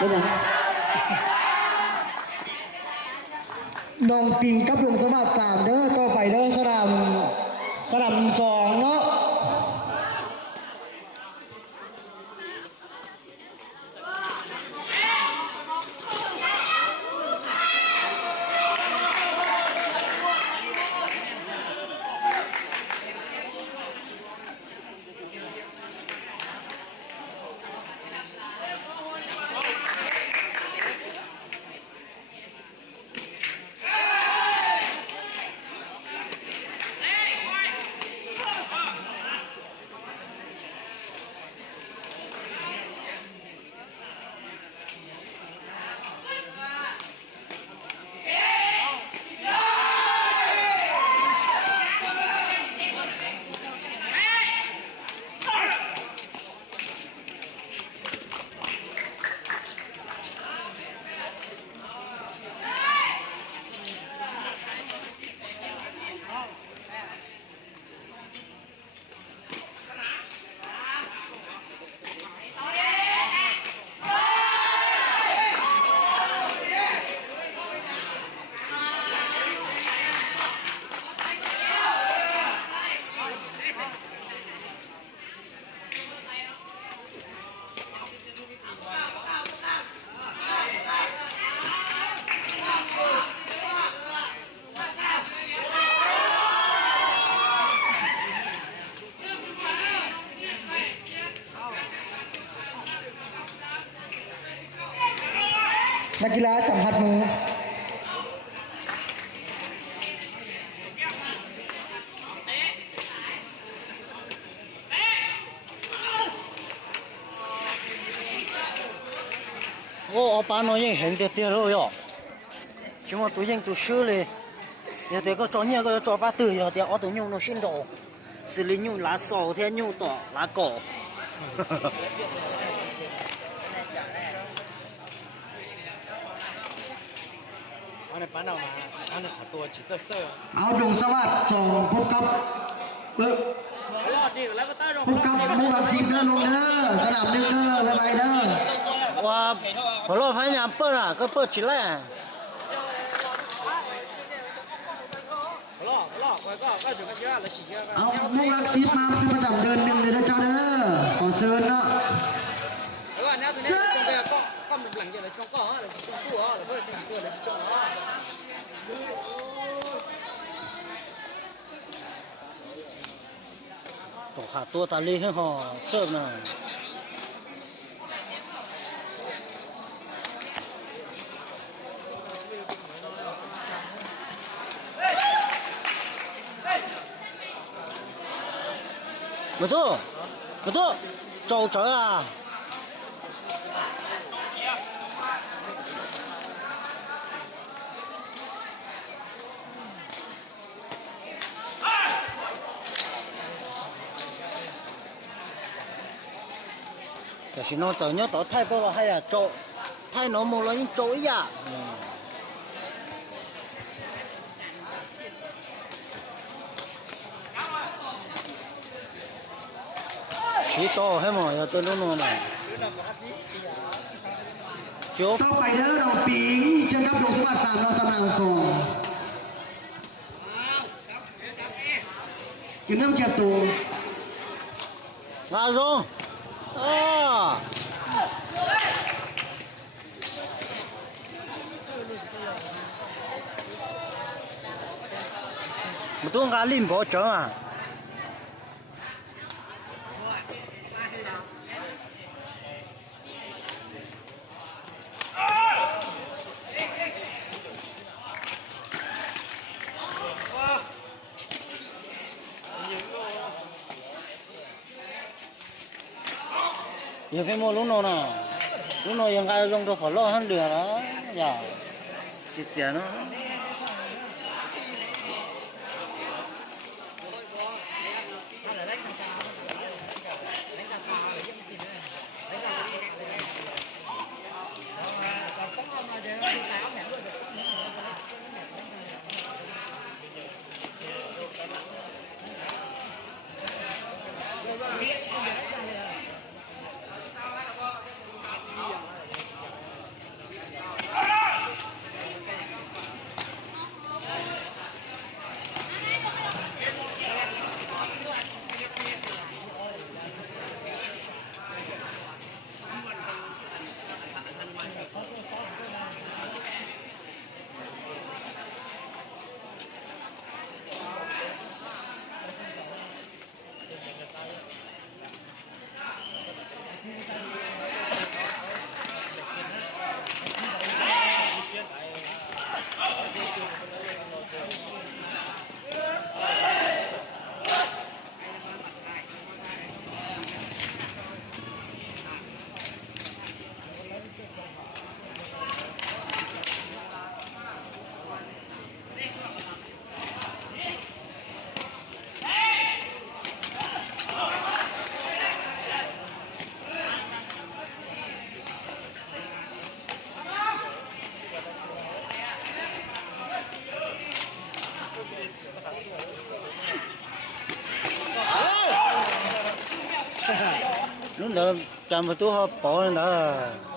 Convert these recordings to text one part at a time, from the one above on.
เป็นยังน้องปิงกับลุงสมัคร3เด้อต่อไปเด้อสนาม2เนาะนักกีฬาจับหัดมือ我把那人很得点了哟，什么都人都收了，要这个找人个找把豆要的，我都用了新刀，是里用拿烧天用刀拿高。อันนี้ปั้นออกมาอันนี้ขอตัวจิตเซอร์ เอาดงสวัสดิ์ส่งพบกับรอดดีแล้วก็ต้ารอ พบกับมุกสิบเด้อลงเด้อสนามหนึ่งเด้อบ๊ายบายเด้อ我我老盘家搬了，个搬起来。รอดก็ถึงกันเยอะแล้วฉีกเยอะ เอามุกรักสิบมาเป็นประจำเดือนหนึ่งเลยนะเจ้าเด้อขอเชิญเนาะแล้วอันนี้ตัวนี้ก็มันหลังจากเลยช่องก็เลยช่องตัวเลยเพื่อจะตัวเลยช่องตัวขาตัวตาลีให้ห่อเสิร์ฟน่ะ不错，不错，走着啊！可是那走鸟倒太多了，还要走，太浓没了，你走一下。chỉ to hay mà giờ tôi luôn mà chốt ต่อไปเด้อน้องปิงเจอกับลุงสมัคร3เราสำนักส่งกินน้ำแก่ตัว ngã xuống một tuần ngã lim bỏ chở à giờ cái mua lúc nào nè lúc nàoยังไงลงตัวขอรอทั้งเดือนนะอย่าเสียเนาะ那咱们都好包了那。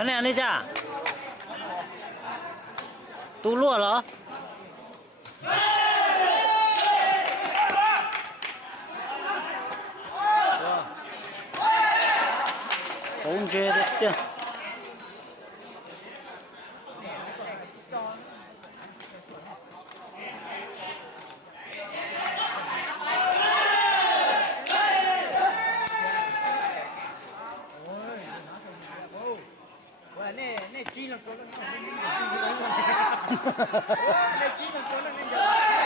คะแนนนี่จ้ะตูรั่วเหรอผม觉得对那鸡了，那鸡了，那鸡了，